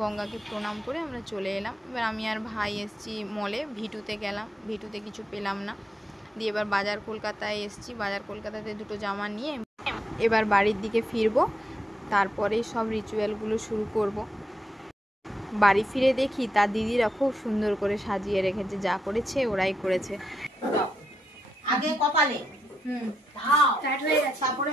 গঙ্গাকে প্রণাম করে আমরা চলে এলাম। এবার আমি আর ভাই এসেছি মলে, ভিটুতে গেলাম, ভিটুতে কিছু পেলাম না, দিয়ে এবার বাজার কলকাতায় এসেছি। বাজার কলকাতাতে দুটো জামা নিয়ে এবার বাড়ির দিকে ফিরবো, তারপরেই সব রিচুয়ালগুলো শুরু করব। বাড়ি ফিরে দেখি তার দিদিরা খুব সুন্দর করে সাজিয়ে রেখেছে, যা করেছে ওরাই করেছে। আগে কপালে ধাও স্টার্ট হয়ে গেছে, তারপরে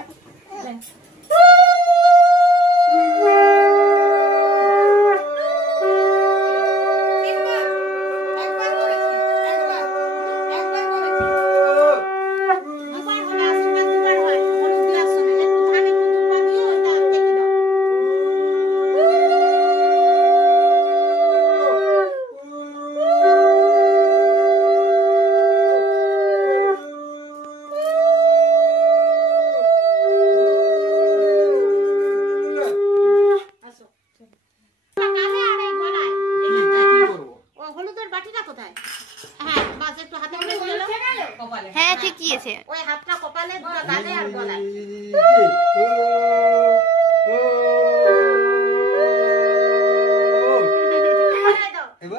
হ্যাঁ ঠিকই আছে। ওই হাতটা কপালে, দুটো গালে আর গলায়।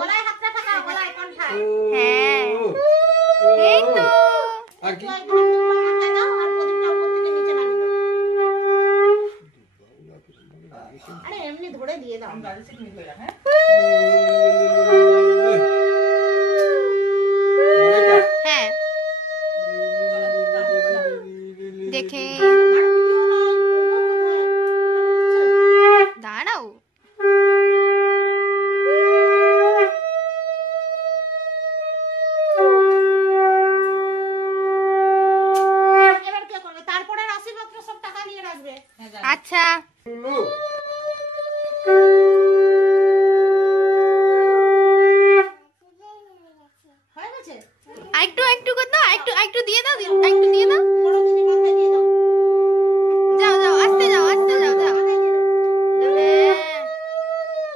গলায় হাতটা ঠাকাও, গলায় কণ্ঠায়। হ্যাঁ এই তো। আর কি মাথায় দাও আর প্রদীপটা উপর থেকে নিচে নামিয়ে দাও। আরে এমনি ধরে দিয়ে দাও। হ্যাঁ দেখে দাঁড়াও। এবার কে করবে? তারপরে রাশিপত্র সব টাকা নিয়ে রাখবে। আচ্ছা হয়ে গেছে? একটু একটু করে দাও, একটু একটু দিয়ে দাও, একটু দিয়ে দাও। বড় দিদি মাথায় দিয়ে দাও। যাও যাও, আস্তে যাও, আস্তে যাও, যাও। মাথায় দিয়ে দাও। হ্যাঁ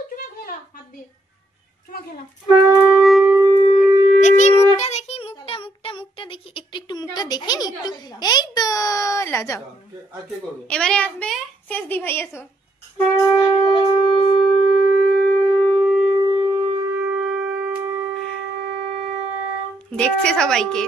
চুমা খেলাও হাত দিয়ে। চুমা খেলাও। দেখি মুখটা, দেখি মুখটা, মুখটা মুখটা দেখি, একটু একটু মুখটা দেখে নি একটু। এই তো লাও যাও। এবারে আসবে শেষ দি ভাই, এসো। দেখছে সবাইকে।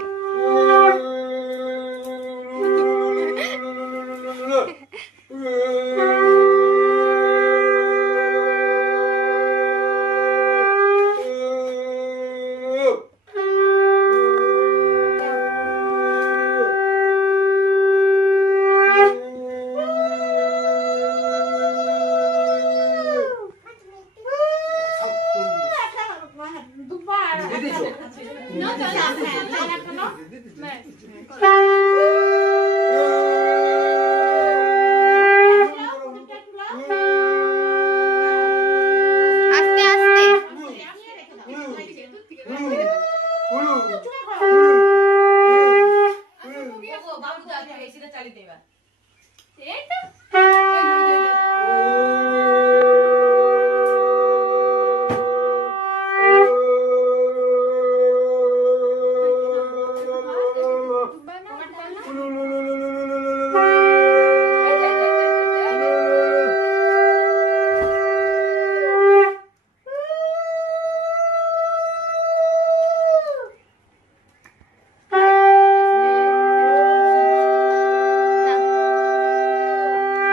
আস্তে আস্তে।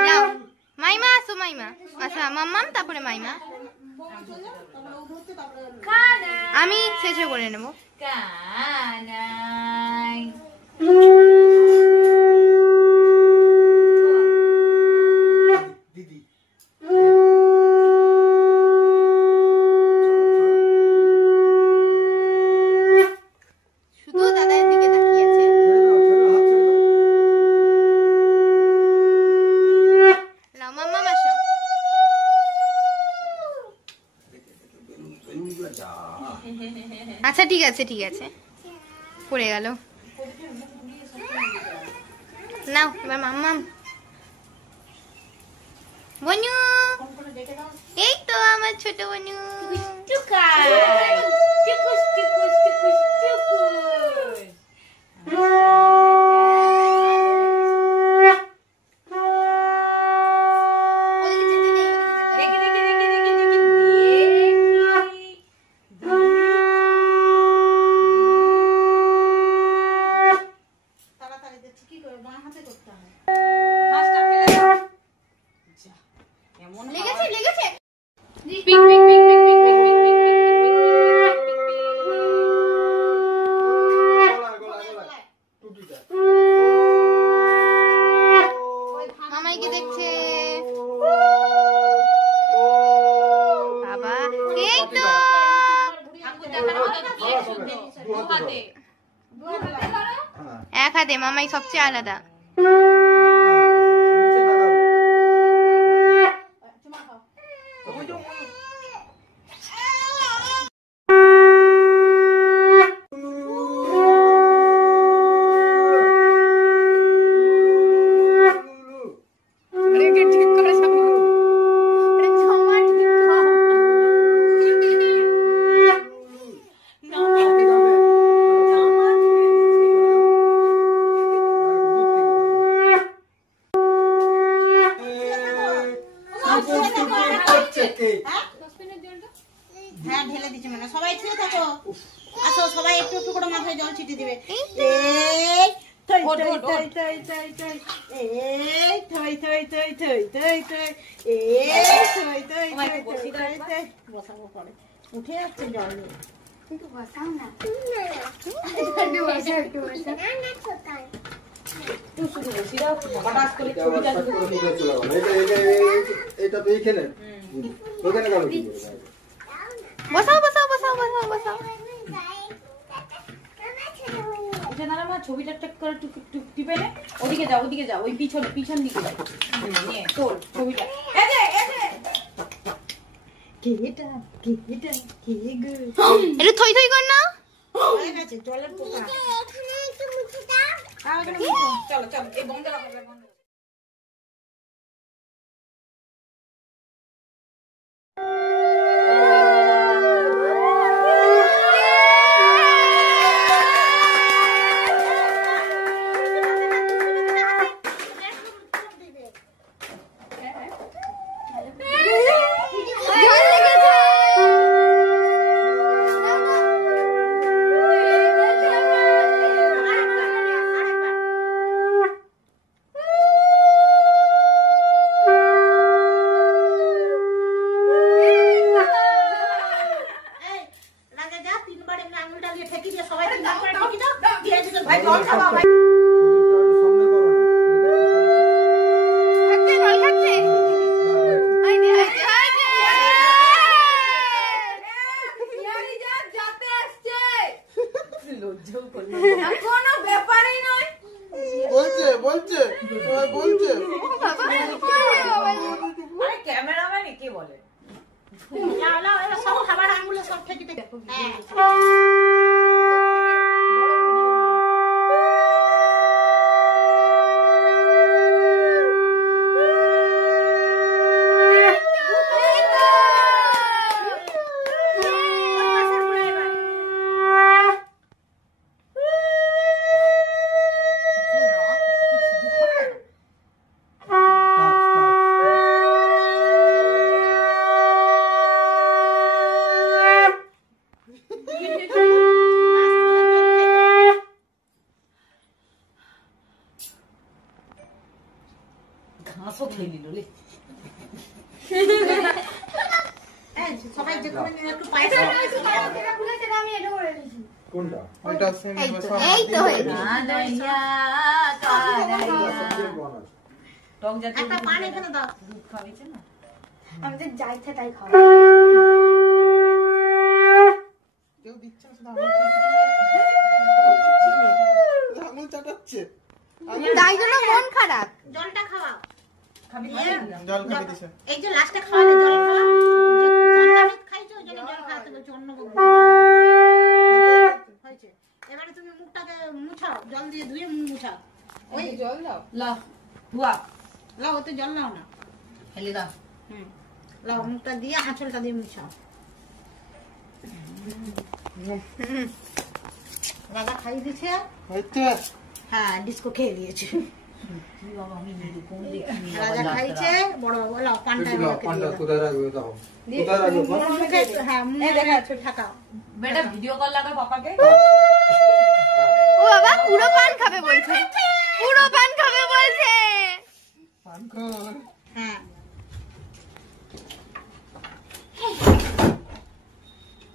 লাও মাইমা, আসো মাইমা। আচ্ছা মাম্মাম, তারপরে মাইমা। আমি শেষে করে নেব। শুধু দাদার দিকে তাকিয়ে আছে। লাও মাম্মাম আসো। আচ্ছা ঠিক আছে ঠিক আছে, পড়ে গেল। নাও এবার মাম্মাম। বনু, এই তো আমার ছোট বনু। এক হাতে মামাই সবচেয়ে আলাদা। হ্যাঁ ঢেলে দিচ্ছি মানে সবাই ছুঁয়ে থাকো। আসো সবাই একটু একটু করে মাথায় জল ছিটিয়ে দিবে। এই থই থই থই থই থই থই এই থই থই থই থই থই থই এই থই থই থই থই থই বসাবো পরে উঠে যাচ্ছে জল নিয়ে কিন্তু বসাও না একটু বসা একটু বসা না না ছোটাই তুই শুধু বসি দাও হঠাৎ করে ছবিটা এটা তো এইখানে ওখানে গেল কি করে বসাও বসাও বসাও বসাও বসাও। উঠে দাঁড়া মা ছবিটা টেক করে টিপে নে ওদিকে যাও ওই পিছন দিকে যাও নিয়ে তোল ছবিটা একটু থই থই কর না। হয়ে গেছে জলের পোকা এখানে একটু মুছে দাও চলো চলো এই বন্ধ রাখো বন্ধ। ক্যামেরাম্যান কে বলে সব খাবার আঙুলে সব ঠেকে ঠেকে ঘাসও খেয়ে নিল রে সবাই যে করে একটু পায়েস আমি এটা করে দিয়েছি কোনটা ওইটা সেম এই তো হয়ে টক জাতীয় একটা পান এখানে দাও দুধ খাওয়াইছে না আমাদের যা ইচ্ছা তাই খাও কেউ দিচ্ছে না আঙুল চাটাচ্ছে তাই জন্য মন খারাপ। জলটা খাওয়া খাবি জল খাবি দিছে এই যে লাস্টে খাওয়ালে জল খাওয়া যে সন্ধ্যাবেলা খাইছো জল খাওয়াতে বলছো অন্য হয়েছে এবারে তুমি মুখটাকে মুছাও জল দিয়ে ধুয়ে মুখ মুছাও ওই জল দাও লাও ধোয়া লাও ওতে জল নাও না ফেলে দাও লাও মুখটা দিয়ে আঁচলটা দিয়ে মুছাও রাজা খাইয়ে দিছে হচ্ছে হ্যাঁ ডিস্কো খেয়ে নিয়েছে রাজা খাইছে বড় বাবু লাও পানটা পানটা কোথায় রাখবে দাও কোথায় রাখবে হ্যাঁ মুখে দেখাচ্ছ ঠাকাও বেটা ভিডিও কল লাগা পাপাকে ও বাবা পুরো পান খাবে বলছে পুরো পান খাবে বলছে পান কর হ্যাঁ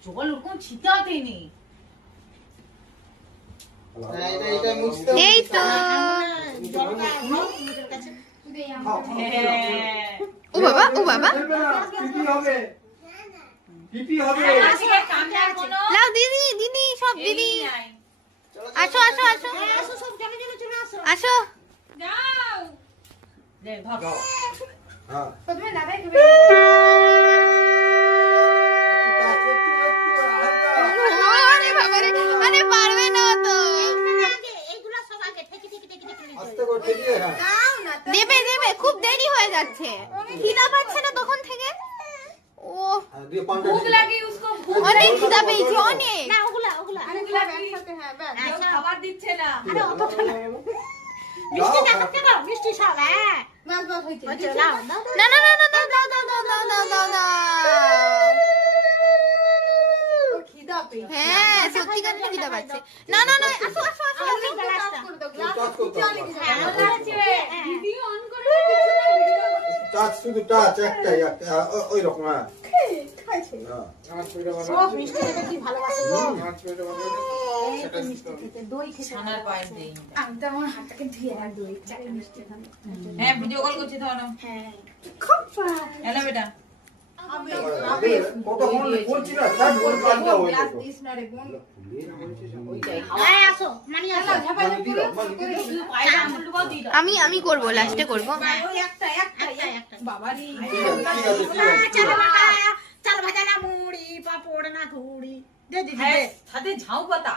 জল ওরকম ছিটাতেই নেই এটা মুছতে এই তো ও বাবা পিপি হবে পিপি হবে লাও দিদি দিদি সব দিদি আসো আসো আসো আসো সব জলে জলে চলে আসো আসো হ্যাঁ প্রথমে দাদাই খাবে আরে বাবা রে আরে পারবে না তো এইগুলা সব আগে ঠেকি ঠেকি ঠেকি ঠেকি আস্তে করে ঠেকিয়ে হ্যাঁ দেবে দেবে খুব দেরি হয়ে যাচ্ছে খিদা পাচ্ছে না তখন থেকে ও হ্যাঁ দিয়ে পানটা ভুক লাগে অনেক খিদা পেয়েছে অনেক না ওগুলা ওগুলা খাবার দিচ্ছে না আরে অতটা না মিষ্টি দেখাতে দাও মিষ্টি সব হ্যাঁ হচ্ছে দাও দাও না না না না দাও দাও দাও দাও দাও দাও দাও দাও হ্যাঁ সত্যি কথা খিদা পাচ্ছে না না না আসো আসো আসো আমি গ্লাসটা টাচ করতে হবে ভিডিও অন করে কিছু না ভিডিও টাচ শুধু টাচ একটাই ওই রকম হ্যাঁ আমার ছবিটা সব মিষ্টি খেতে কি ভালোবাসে গো আমার ছবিটা ভালো সেটা খেতে দই খেতে ছানার পায়েস দেই আমি তো আমার হাতটাকে ধুয়ে আর দই চাই মিষ্টি খাবে হ্যাঁ ভিডিও কল করছি তাহলে হ্যাঁ খুব হ্যালো বেটা কতক্ষণ বলছি না স্যার বল পাল্টা হয়ে যেত হ্যাঁ আসো মানি আসো মানে দিলাম মানে পায়েস আঙুল ঢুকাও দিই আমি আমি করব লাস্টে করব ওই একটা বাবারি চাল ভাজা চাল ভাজা না মুড়ি পাপড় না থুড়ি দে দিদি হ্যাঁ দে সাথে ঝাউ পাতা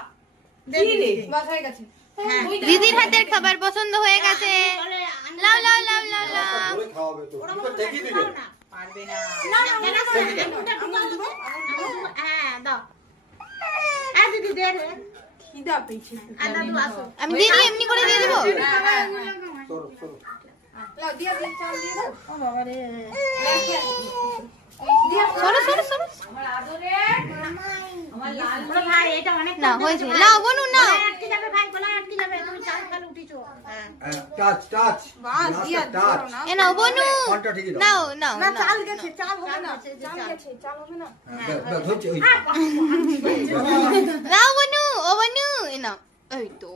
দে দিদি বাস হয়ে গেছে হ্যাঁ দিদির হাতের খাবার পছন্দ হয়ে গেছে লাও লাও লাও লাও লাও করে খাওয়াবে তো দুটো ঠেকি দিবে পারবে না হ্যাঁ দাও হ্যাঁ দিদি দে রে খিদা পেয়েছে দাদু আসো আমি দিদি এমনি করে দিয়ে দেবো সরো সরো ও বাবা রে সরো সরো সরো আমার আদরে আমার লাল বলো ভাই এটা অনেক না হয়েছে নাও বনু নাও আটকে যাবে ভাই গলা আটকে যাবে তুমি চাল খাল উঠিছো হ্যাঁ টাচ টাচ টাচ এ নাও বনু পানটা ঠিকই দাও নাও নাও চাল গেছে চাল হবে না চাল গেছে চাল হবে না হ্যাঁ ধরছি ওই নাও বনু ও বনু এ নাও এই তো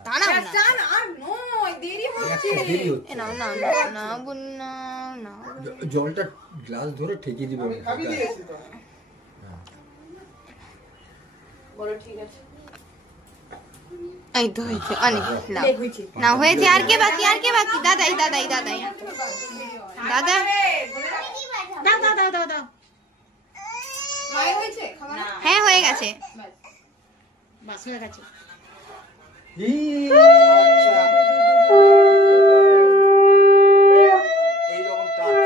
দাঁড়াও না চাল আর নয় দেরি হচ্ছে একটা দেরি হচ্ছে এ নাও নাও নাও নাও বনু নাও নাও জলটা গ্লাস ধরে ঠেকিয়ে দিবে বলো ঠিক আছে এই তো হয়েছে অনেক নাও নাও হয়েছে আর কে বাকি দাদাই দাদাই দাদাই দাদা দাও দাও দাও দাও দাও মায়ের হয়েছে খাবার হ্যাঁ হয়ে গেছে বাস হয়ে গেছে এইরকম টাচ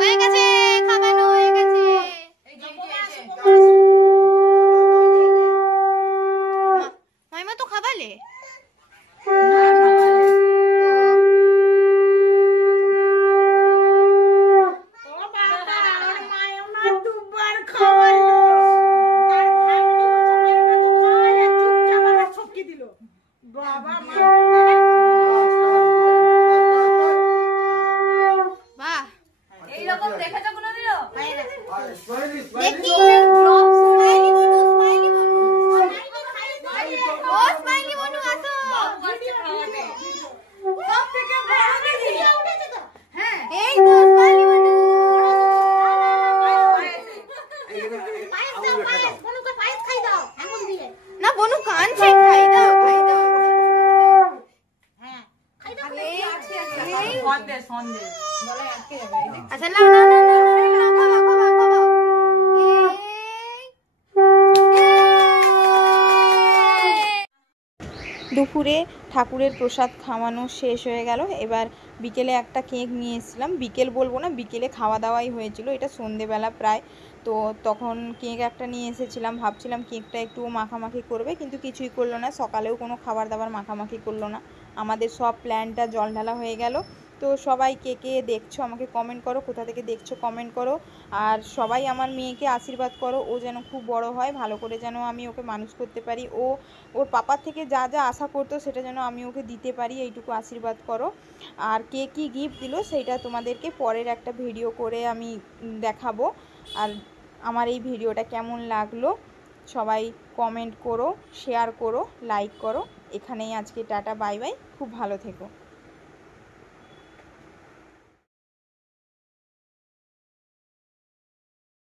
হয়ে গেছে খাবানো হয়ে গেছে মাইমা তো খাবালে ও বাবা আমার মায় আমার দুবার খাওয়ালো আর ভাবনি বছর তো খাওয়ালে চুপচাপ আমার ছপকে দিল বাবা মা বাহ এইরকম দেখেছো কোনোদিনও হয়ে গেছে দেখি ড্রপ স্মাইলি বনু ও স্মাইলি বনু আসো সব থেকে বড় দেখি উঠেছে তো হ্যাঁ এই তো স্মাইলি বনু পায়েস দাও পায়েস বনুকে পায়েস খাই দাও আঙুল দিয়ে না বনু কাঁদছে খাই দাও হ্যাঁ খাই দাও সন্দেশ সন্দেশ আচ্ছা না না না না খাওয়া দুপুরে ঠাকুরের প্রসাদ খাওয়ানো শেষ হয়ে গেল। এবার বিকেলে একটা কেক নিয়ে এসেছিলাম, বিকেল বলবো না, বিকেলে খাওয়া দাওয়াই হয়েছিল, এটা সন্ধেবেলা প্রায়। তো তখন কেক একটা নিয়ে এসেছিলাম, ভাবছিলাম কেকটা একটু মাখামাখি করবে, কিন্তু কিছুই করলো না। সকালেও কোনো খাবার দাবার মাখামাখি করলো না। আমাদের সব প্ল্যানটা জল ঢালা হয়ে গেল। তো সবাই কে কে দেখছো আমাকে কমেন্ট করো, কোথা থেকে দেখছো কমেন্ট করো। আর সবাই আমার মেয়েকে আশীর্বাদ করো, ও যেন খুব বড় হয়, ভালো করে যেন আমি ওকে মানুষ করতে পারি, ও ওর পাপার থেকে যা যা আশা করতো সেটা যেন আমি ওকে দিতে পারি, এইটুকু আশীর্বাদ করো। আর কে কী গিফট দিল সেইটা তোমাদেরকে পরের একটা ভিডিও করে আমি দেখাবো। আর আমার এই ভিডিওটা কেমন লাগলো সবাই কমেন্ট করো, শেয়ার করো, লাইক করো। এখানেই আজকে টাটা, বাই বাই, খুব ভালো থেকো।